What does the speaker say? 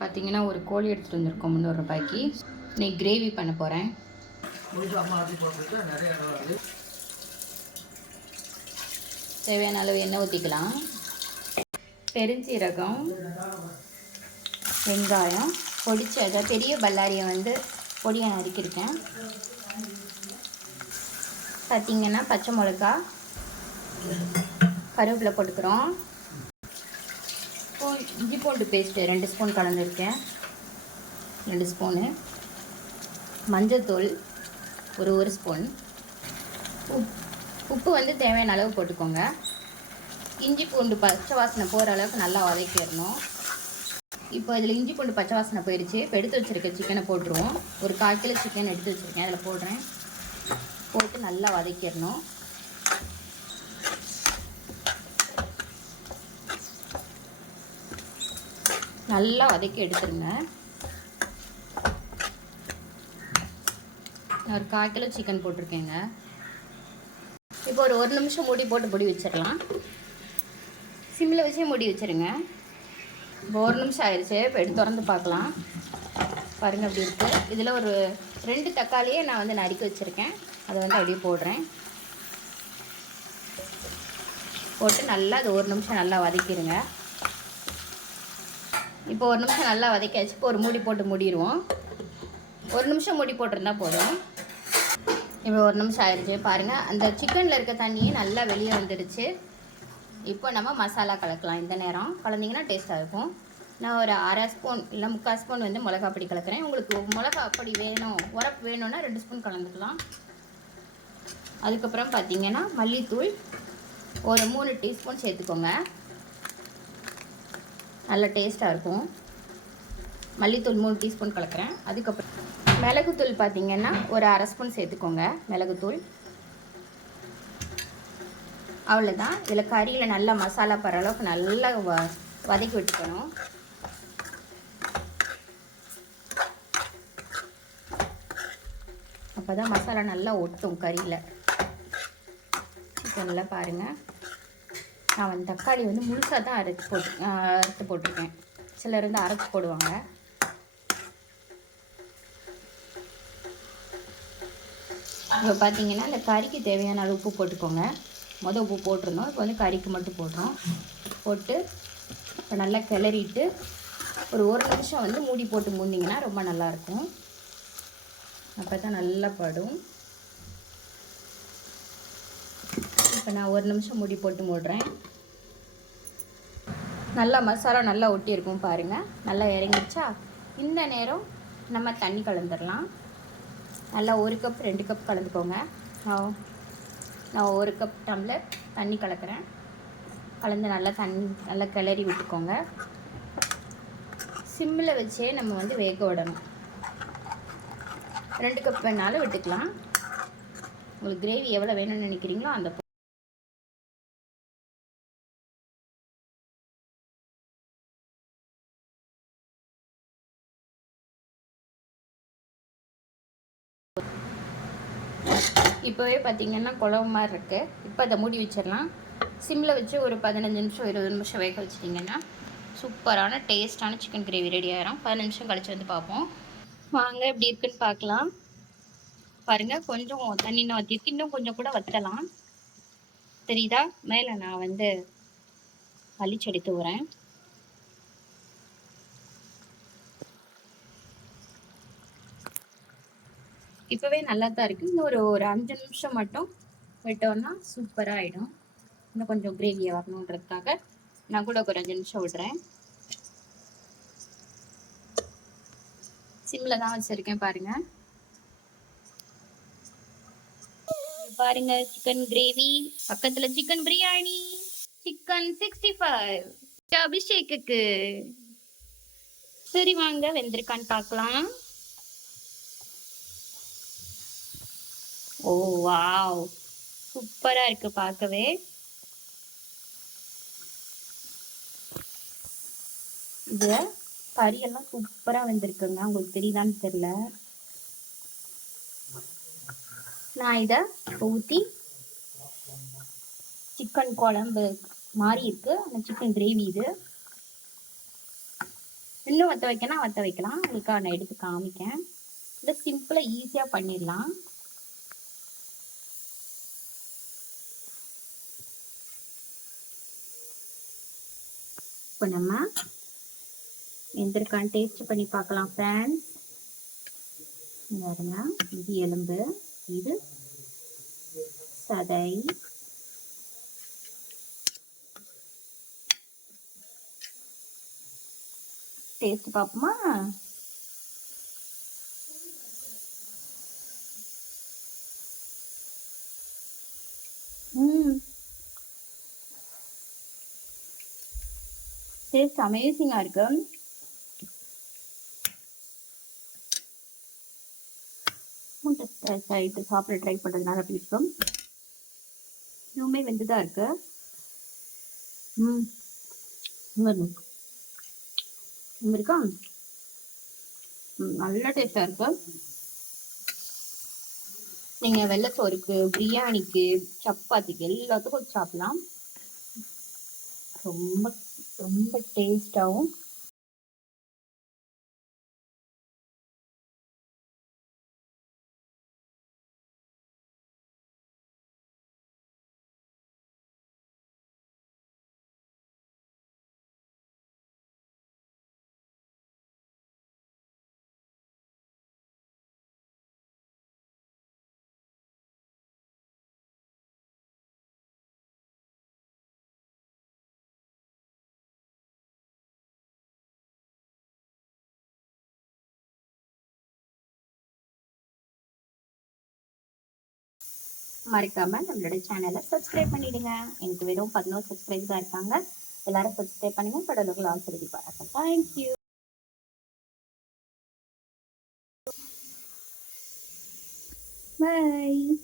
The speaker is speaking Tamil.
பார்த்தீங்கன்னா ஒரு கோழி எடுத்துகிட்டு வந்திருக்கோம் முந்நூறு ரூபாய்க்கு. இன்னைக்கு கிரேவி பண்ண போகிறேன் தேவையான அளவு எண்ணெய் ஊற்றிக்கலாம் பெருஞ்சீரகம் வெங்காயம் பொடிச்ச அதை பெரிய பல்லாரியை வந்து பொடியை நறுக்கியிருக்கேன் பார்த்தீங்கன்னா பச்சை மிளகா கருவேப்பிலை போட்டுக்கிறோம். பூ- இஞ்சி பூண்டு பேஸ்ட்டு ரெண்டு ஸ்பூன் கலந்துருக்கேன். ரெண்டு ஸ்பூனு. மஞ்சள்தூள் ஒரு ஒரு ஸ்பூன். உப் உப்பு வந்து தேவையான அளவு போட்டுக்கோங்க. இஞ்சி பூண்டு பச்சை வாசனை போகிற அளவுக்கு நல்லா வதக்கிடணும். இப்போ இதில் இஞ்சி பூண்டு பச்சை வாசனை போயிடுச்சு. இப்போ எடுத்து வச்சுருக்க சிக்கனை போட்டுருவோம். ஒரு கால் கிலோ சிக்கன் எடுத்து வச்சுருக்கேன். அதில் போடுறேன். போட்டு நல்லா வதக்கிடணும். நல்லா வதக்கி எடுத்துருங்க. நான் ஒரு கால் கிலோ சிக்கன் போட்டிருக்கேங்க. இப்போ ஒரு ஒரு நிமிஷம் மூடி போட்டு பொடி வச்சிடலாம். சிம்மில் வச்சே மூடி வச்சிருங்க. இப்போ ஒரு நிமிஷம் ஆயிடுச்சு. இப்போ எடுத்து திறந்து பார்க்கலாம். பாருங்கள் அப்படி இருக்குது இதில் ஒரு ரெண்டு தக்காளியே நான் வந்து நறுக்கி வச்சுருக்கேன். அதை வந்து அப்படியே போடுறேன். போட்டு நல்லா அது ஒரு நிமிஷம் நல்லா வதக்கிடுங்க இப்போ ஒரு நிமிஷம் நல்லா வதக்கியாச்சு இப்போ ஒரு மூடி போட்டு மூடிடுவோம். ஒரு நிமிஷம் மூடி போட்டிருந்தா போதும். இப்போ ஒரு நிமிஷம் ஆயிடுச்சு. பாருங்கள் அந்த சிக்கனில் இருக்க தண்ணியே நல்லா வெளியே வந்துடுச்சு. இப்போ நம்ம மசாலா கலக்கலாம் இந்த நேரம். கலந்தீங்கன்னா டேஸ்ட்டாக இருக்கும். நான் ஒரு அரை ஸ்பூன் இல்லை முக்கால் ஸ்பூன் வந்து மிளகா பொடி கலக்கிறேன். உங்களுக்கு மிளகா பொடி வேணும் உரப்பு வேணும்னா ரெண்டு ஸ்பூன் கலந்துக்கலாம். அதுக்கப்புறம் பார்த்தீங்கன்னா மல்லித்தூள் ஒரு மூணு டீஸ்பூன் சேர்த்துக்கோங்க. நல்ல டேஸ்ட்டாக இருக்கும். மல்லித்தூள் மூணு டீஸ்பூன் கலக்கிறேன். அதுக்கப்புறம் மிளகுத்தூள் பார்த்தீங்கன்னா ஒரு அரை ஸ்பூன் சேர்த்துக்கோங்க மிளகுத்தூள். அவ்வளோதான் இதில் கறியில் நல்லா மசாலா படுற அளவுக்கு நல்லா வ வதக்கி விட்டுக்கணும். அப்போ தான் மசாலா நல்லா ஒட்டும் கறியில். நல்லா பாருங்கள் நான் வந்து தக்காளி வந்து முழுசாக தான் அரைச்சி போட்டு ஆஹ் அறுத்து போட்டிருக்கேன். சிலர் வந்து அரைச்சி போடுவாங்க. இப்போ பார்த்தீங்கன்னா இந்த கறிக்கு தேவையான அளவு உப்பு போட்டுக்கோங்க. மொதல் உப்பு போட்டிருந்தோம் இப்போ வந்து கறிக்கு மட்டும் போடுறோம். போட்டு இப்போ நல்லா கிளறிட்டு ஒரு ஒரு நிமிஷம் வந்து மூடி போட்டு மூடிங்கன்னா ரொம்ப நல்லாயிருக்கும் அப்போ தான் நல்லா படும். இப்போ நான் ஒரு நிமிஷம் முடி போட்டு மூடுறேன். நல்லா மசாலா நல்லா ஒட்டி இருக்கும் பாருங்கள் நல்லா இறங்கிடுச்சா? இந்த நேரம் நம்ம தண்ணி கலந்துடலாம் நல்லா ஒரு கப் ரெண்டு கப் கலந்துக்கோங்க. நான் நான் ஒரு கப் டம்ளர் தண்ணி கலக்கிறேன். கலந்து நல்லா தண்ணி நல்லா கிளறி விட்டுக்கோங்க. சிம்மில் வச்சே நம்ம வந்து வேக விடணும். ரெண்டு கப் வேணாலும் விட்டுக்கலாம். உங்களுக்கு கிரேவி எவ்வளோ வேணும்னு நினைக்கிறீங்களோ அந்த இப்போவே பார்த்தீங்கன்னா குழம்பு மாதிரி இருக்குது இப்போ அதை மூடி வச்சிடலாம். சிம்மில் வச்சு ஒரு பதினஞ்சு நிமிஷம் இருபது நிமிஷம் வேக வச்சிட்டிங்கன்னா சூப்பரான டேஸ்டான சிக்கன் கிரேவி ரெடி ஆகிடும் பதினஞ்சு நிமிஷம் கழிச்சு வந்து பார்ப்போம். வாங்க எப்படி இருக்குன்னு பார்க்கலாம். பாருங்கள் கொஞ்சம் தண்ணி இன்னும் வற்றிருக்கு இன்னும் கொஞ்சம் கூட வற்றலாம் தெரியுதா? மேலே நான் வந்து பளிச்செடி தூவுறேன் இப்போவே நல்லா தான் இருக்குது இன்னும் ஒரு ஒரு அஞ்சு நிமிஷம் மட்டும் விட்டோம்னா சூப்பராக ஆகிடும் இன்னும் கொஞ்சம் கிரேவியாக வரணுன்றதுக்காக நான் கூட ஒரு அஞ்சு நிமிஷம் விடுறேன். சிம்மில் தான் வச்சுருக்கேன் பாருங்கள் பாருங்க சிக்கன் கிரேவி பக்கத்தில் chicken biryani chicken sixty five அபிஷேக்குக்கு. சரி வாங்க வெந்திருக்கான்னு பார்க்கலாம். Oh wow. சூப்பரா இருக்கு பார்க்கவே. இது கறியெல்லாம் சூப்பரா வந்திருக்குங்க. உங்களுக்கு தெரியுதான்னு தெரியல. நான் இதை ஊற்றி சிக்கன் குழம்பு மாறி இருக்கு. அந்த சிக்கன் கிரேவி இது. இன்னும் வத்த வைக்கணும் வத்த வைக்கலாம். உங்களுக்கு நான் எடுத்து காமிக்கேன். இல்லை சிம்பிளாக ஈஸியாக பண்ணிடலாம். இப்போ நம்ம எந்திருக்கான்னு டேஸ்ட் பண்ணி பார்க்கலாம் ஃப்ரெண்ட்ஸ் பாருங்க இது எலும்பு இது சதை. டேஸ்ட் பார்ப்போமா? ம். டேஸ்ட் அமேசிங்காக இருக்கு. முட்டை சைட்டு சாப்பிட ட்ரை பண்ணுறதுனால அப்படி இருக்கும்? இதுவுமே வெந்துதான் இருக்கு. ம். இங்க இருக்கா. ம், நல்ல டேஸ்டாக இருக்கு. நீங்கள் வெள்ளை பிரியாணிக்கு சப்பாத்திக்கு எல்லாத்துக்கும் சாப்பிடலாம். ரொம்ப ரொம்ப டேஸ்டாகவும் மறக்காம நம்மளோட சேனலை சப்ஸ்கிரைப் பண்ணிடுங்க. எனக்கு வெறும் பதினோரு சப்ஸ்கிரைப் தான் இருக்காங்க. எல்லாரும் சப்ஸ்கிரைப் பண்ணுங்க. கடலுக்குள்ள பாருங்க. Thank you bye